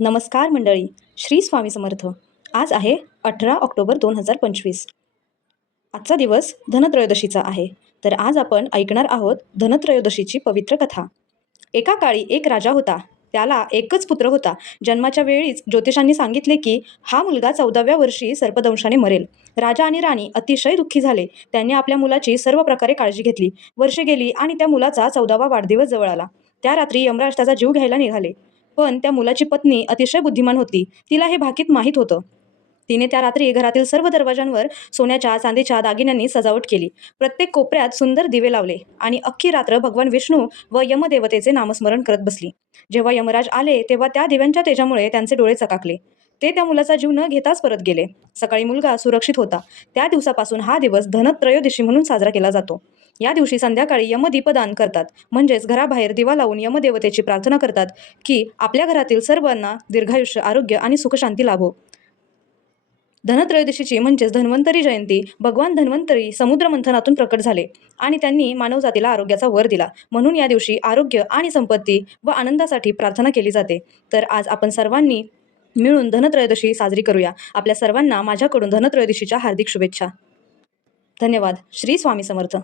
नमस्कार मंडळी. श्री स्वामी समर्थ. आज आहे 18 ऑक्टोबर 2025. आजचा दिवस धनत्रयोदशीचा आहे. तर आज आपण ऐकणार आहोत धनत्रयोदशीची पवित्र कथा. एका काळी एक राजा होता. त्याला एकच पुत्र होता. जन्माच्या वेळीच ज्योतिषांनी सांगितले की हा मुलगा 14व्या वर्षी सर्पदंशाने मरेल. राजा आणि राणी अतिशय दुःखी झाले. त्यांनी आपल्या मुलाची सर्व प्रकारे काळजी घेतली. वर्षे गेली आणि त्या मुलाचा 14वा वाढदिवस जवळ आला. त्या रात्री यमराज त्याचा जीव घ्यायला निघाले. पण त्या मुलाची पत्नी अतिशय बुद्धिमान होती. तिला हे भाकीत माहीत होतं. तिने त्या रात्री घरातील सर्व दरवाजांवर सोन्याच्या चांदीच्या दागिन्यांनी सजावट केली. प्रत्येक कोपऱ्यात सुंदर दिवे लावले आणि अख्खी रात्र भगवान विष्णू व यमदेवतेचे नामस्मरण करत बसली. जेव्हा यमराज आले तेव्हा त्या दिव्यांच्या तेजामुळे त्यांचे डोळे चकाकले. ते त्या मुलाचा जीव न घेताच परत गेले. सकाळी मुलगा सुरक्षित होता. त्या दिवसापासून हा दिवस धनत्रयोदशी म्हणून साजरा केला जातो. या दिवशी संध्याकाळी यमदीपदान करतात, म्हणजेच घराबाहेर दिवा लावून यमदेवतेची प्रार्थना करतात की आपल्या घरातील सर्वांना दीर्घायुष्य, आरोग्य आणि सुखशांती लाभो. धनत्रयोदशीची म्हणजेच धन्वंतरी जयंती. भगवान धन्वंतरी समुद्र मंथनातून प्रकट झाले आणि त्यांनी मानवजातीला आरोग्याचा वर दिला. म्हणून या दिवशी आरोग्य आणि संपत्ती व आनंदासाठी प्रार्थना केली जाते. तर आज आपण सर्वांनी मिळून धनत्रयोदशी साजरी करूया. आपल्या सर्वांना माझ्याकडून धनत्रयोदशीच्या हार्दिक शुभेच्छा. धन्यवाद. श्री स्वामी समर्थ.